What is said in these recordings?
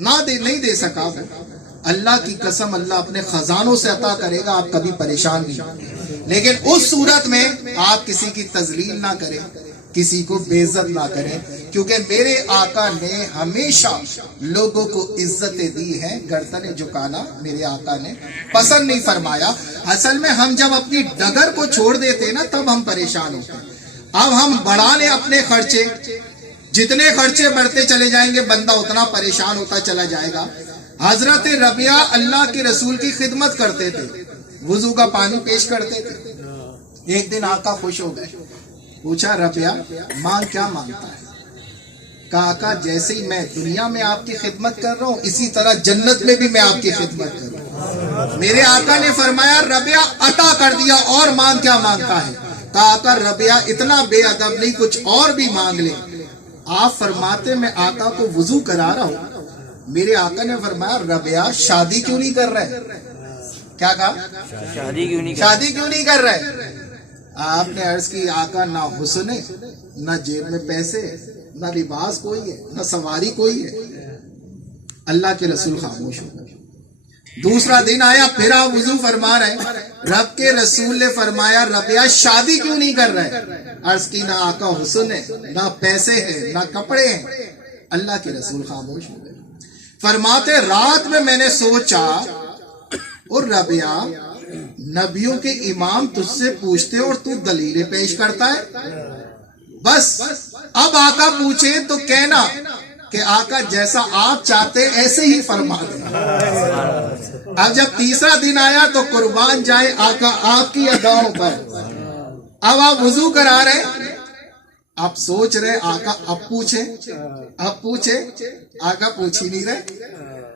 نہیں دے سکا وہ، اللہ کی قسم اللہ اپنے خزانوں سے عطا کرے گا، آپ کبھی پریشان نہیں ہوں، لیکن اس صورت میں آپ کسی کی تذلیل نہ کریں، کسی کو بے عزت نہ کریں، کیونکہ میرے آقا نے ہمیشہ لوگوں کو عزتیں دی ہیں، گردنیں جھکانا میرے آقا نے پسند نہیں فرمایا۔ اصل میں ہم جب اپنی ڈگر کو چھوڑ دیتے ہیں نا تب ہم پریشان ہوتے ہیں۔ اب ہم بڑھا لیں اپنے خرچے، جتنے خرچے بڑھتے چلے جائیں گے بندہ اتنا پریشان ہوتا چلا جائے گا۔ حضرت ربیعہ اللہ کے رسول کی خدمت کرتے تھے، وضو کا پانی پیش کرتے تھے۔ ایک دن آقا خوش ہو گئے، پوچھا ربیعہ ماں کیا مانگتا ہے؟ کہا آقا جیسے ہی میں دنیا میں آپ کی خدمت کر رہا ہوں اسی طرح جنت میں بھی میں آپ کی خدمت کر رہا ہوں۔ میرے آقا نے فرمایا ربیعہ عطا کر دیا، اور مانگ کیا مانگتا ہے؟ کہا آقا ربیعہ اتنا بے ادب نہیں، کچھ اور بھی مانگ لے۔ آپ فرماتے میں آقا کو وضو کرا رہا ہوں، میرے آقا نے فرمایا ربیعہ شادی کیوں نہیں کر رہے؟ کیا کہا؟ شادی کیوں نہیں کر رہے؟ آپ نے عرض کی آقا نہ حسن ہے، نہ جیب میں پیسے، نہ لباس کوئی ہے، نہ سواری کوئی ہے۔ اللہ کے رسول خاموش ہو گئے۔ دوسرا دن آیا، پھر آپ وضو فرما رہے ہیں، رب کے رسول نے فرمایا ربیعہ شادی کیوں نہیں کر رہے؟ عرض کی نہ آقا حسن ہے، نہ پیسے ہیں، نہ کپڑے ہیں۔ اللہ کے رسول خاموش ہو گئے۔ فرماتے رات میں نے سوچا اور ربیعہ نبیوں کے امام تجھ سے پوچھتے اور تو دلیلیں پیش کرتا ہے، بس اب آقا پوچھے تو کہنا کہ آقا جیسا آپ چاہتے ایسے ہی فرما دیں۔ اب جب تیسرا دن آیا تو قربان جائے آقا آپ کی اداؤں پر۔ اب آپ وضو کرا رہے، آپ سوچ رہے آقا اب پوچھے، آقا پوچھ ہی نہیں رہے۔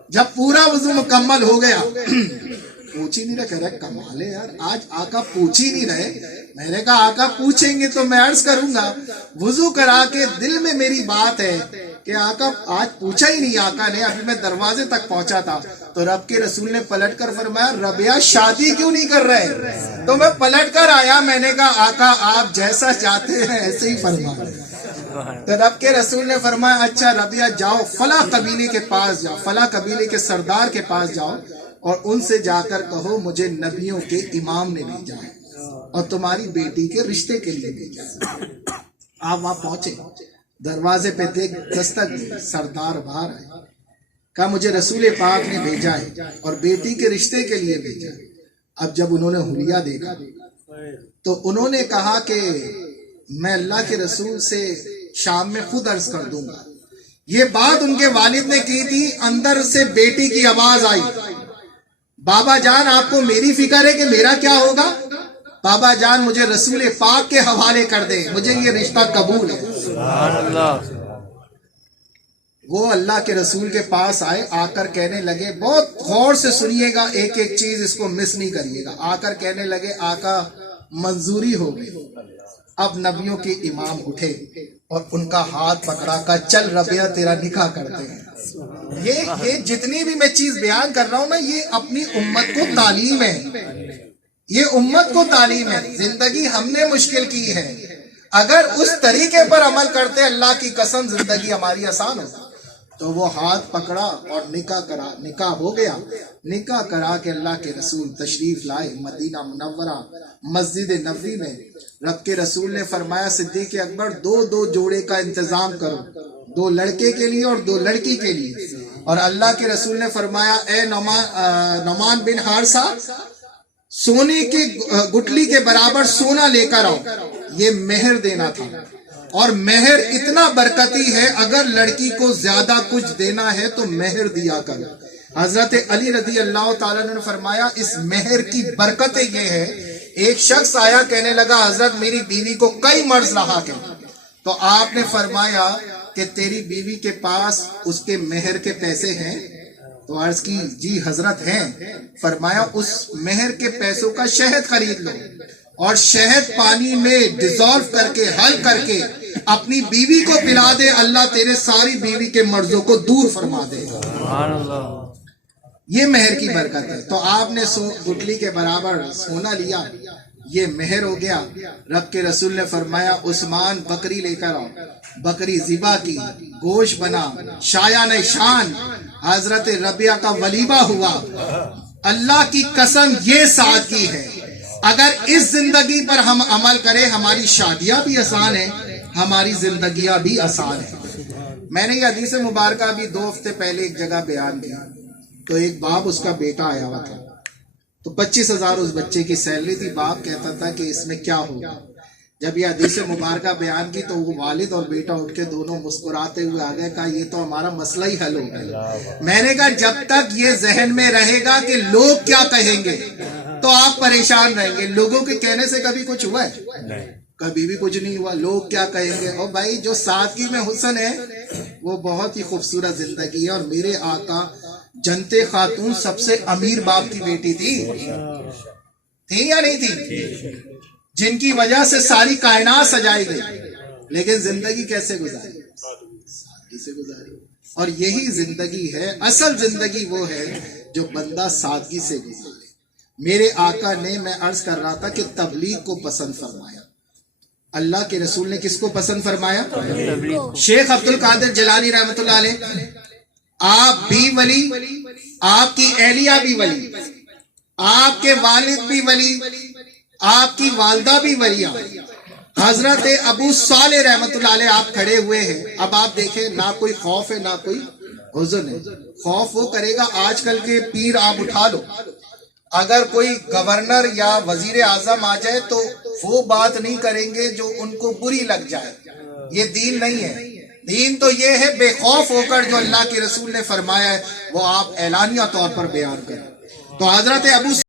جب پورا وضو مکمل ہو گیا پوچھ ہی نہیں رہے، کہہ رہے کمال ہے یار آج آقا پوچھ ہی نہیں رہے۔ میں نے کہا آقا پوچھیں گے تو میں عرض کروں گا، وضو کرا کے دل میں میری بات ہے کہ آقا آج پوچھا ہی نہیں آقا نے، ابھی میں دروازے تک پہنچا تھا تو رب کے رسول نے پلٹ کر فرمایا ربیعہ شادی کیوں نہیں کر رہے؟ تو میں پلٹ کر آیا، میں نے کہا آقا آپ جیسا چاہتے ہیں ایسے ہی فرما رہے۔ تو رب کے رسول نے فرمایا اچھا ربیعہ جاؤ فلاں قبیلے کے پاس جاؤ، فلاں قبیلے کے سردار کے پاس جاؤ اور ان سے جا کر کہو مجھے نبیوں کے امام نے بھیجا ہے اور تمہاری بیٹی کے رشتے کے لیے بھیجا ہے۔ آپ وہاں پہنچے، دروازے پہ دیکھ دستک دی، سردار باہر آئے، کہا مجھے رسول پاک نے بھیجا ہے اور بیٹی کے رشتے کے لیے بھیجا ہے۔ اب جب انہوں نے حلیہ دیکھا تو انہوں نے کہا کہ میں اللہ کے رسول سے شام میں خود عرض کر دوں گا۔ یہ بات ان کے والد نے کی تھی، اندر سے بیٹی کی آواز آئی بابا جان آپ کو میری فکر ہے کہ میرا کیا ہوگا؟ بابا جان مجھے رسول پاک کے حوالے کر دیں، مجھے یہ رشتہ قبول ہے۔ سبحان اللہ۔ وہ اللہ کے رسول کے پاس آئے، آ کر کہنے لگے، بہت غور سے سنیے گا، ایک ایک چیز اس کو مس نہیں کریے گا۔ آ کر کہنے لگے آقا منظوری ہو گئی۔ اب نبیوں کے امام اٹھے اور ان کا ہاتھ پکڑا کا چل ربیعہ تیرا نکاح کرتے ہیں۔ یہ جتنی بھی میں چیز بیان کر رہا ہوں نا، یہ اپنی امت کو تعلیم ہے، یہ امت کو تعلیم ہے۔ زندگی ہم نے مشکل کی ہے، اگر اس طریقے پر عمل کرتے اللہ کی قسم زندگی ہماری آسان ہو۔ تو وہ ہاتھ پکڑا اور نکاح ہو گیا۔ نکاح کرا کے اللہ کے رسول تشریف لائے مدینہ منورہ مسجد نبوی میں۔ رب کے رسول نے فرمایا صدیق اکبر دو جوڑے کا انتظام کرو، 2 لڑکے کے لیے اور 2 لڑکی کے لیے۔ اور اللہ کے رسول نے فرمایا اے نعمان بن حارثہ سونے کی گٹلی کے برابر سونا لے کر آؤ، یہ مہر دینا تھا۔ اور مہر اتنا برکتی ہے، اگر لڑکی کو زیادہ کچھ دینا ہے تو مہر دیا کرو۔ حضرت علی رضی اللہ تعالیٰ نے فرمایا اس مہر کی برکت یہ ہے، ایک شخص آیا کہنے لگا حضرت میری بیوی کو کئی مرض رہا ہے، تو آپ نے فرمایا کہ تیری بیوی کے پاس اس کے مہر کے پیسے ہیں؟ تو عرض کی جی حضرت ہیں۔ فرمایا اس مہر کے پیسوں کا شہد خرید لو اور شہد پانی میں ڈیزالو کر کے حل کر کے اپنی بیوی کو پلا دے، اللہ تیرے ساری بیوی کے مرضوں کو دور فرما دے گا۔ سبحان اللہ۔ یہ مہر کی برکت ہے۔ تو آپ نے گٹلی کے برابر سونا لیا، یہ مہر ہو گیا۔ رب کے رسول نے فرمایا عثمان بکری لے کر آؤ، بکری ذبح کی، گوشت بنا، شایان شان حضرت ربیہ کا ولیمہ ہوا. اللہ کی قسم یہ سادگی ہے. اگر اس زندگی پر ہم عمل کریں ہماری شادیاں بھی آسان ہیں, ہماری زندگیاں بھی آسان ہیں. میں نے یہ حدیث مبارکہ بھی 2 ہفتے پہلے ایک جگہ بیان کیا. تو ایک باپ اس کا بیٹا آیا ہوا تھا, تو 25,000 اس بچے کی سیلری تھی. باپ کہتا تھا کہ اس میں کیا ہوگا. جب یہ حدیث مبارکہ بیان کی تو وہ والد اور بیٹا اٹھ کے دونوں مسکراتے ہوئے آ گئے. کہا یہ تو ہمارا مسئلہ ہی حل ہو گیا. میں نے کہا جب تک یہ ذہن میں رہے گا کہ لوگ کیا کہیں گے تو آپ پریشان رہیں گے. لوگوں کے کہنے سے کبھی کچھ ہوا ہے؟ کبھی بھی کچھ نہیں ہوا. لوگ کیا کہیں گے. اور بھائی جو سادگی میں حسن ہے وہ بہت ہی خوبصورت زندگی ہے. اور میرے آقا جنت خاتون سب سے امیر باپ کی بیٹی تھی یا نہیں تھی؟ جن کی وجہ سے ساری کائنات سجائی گئی. لیکن زندگی کیسے گزاری؟ سادگی سے گزاری. اور یہی زندگی ہے, اصل زندگی وہ ہے جو بندہ سادگی سے گزارے. میرے آقا نے, میں عرض کر رہا تھا کہ تبلیغ کو پسند فرمایا. اللہ کے رسول نے کس کو پسند فرمایا؟ شیخ عبد القادر جیلانی رحمۃ اللہ علیہ. آپ بھی ولی, آپ کی اہلیہ بھی ولی, آپ کے والد بھی ولی, آپ کی والدہ بھی ولیہ. حضرت ابو صالح رحمۃ اللہ علیہ آپ کھڑے ہوئے ہیں. اب آپ دیکھیں, نہ کوئی خوف ہے نہ کوئی حزن ہے. خوف وہ کرے گا, آج کل کے پیر آپ اٹھا لو, اگر کوئی گورنر یا وزیر اعظم آ جائے تو وہ بات نہیں کریں گے جو ان کو بری لگ جائے. یہ دین نہیں ہے. دین تو یہ ہے بے خوف ہو کر جو اللہ کے رسول نے فرمایا ہے وہ آپ اعلانیہ طور پر بیان کریں. تو حضرت ابو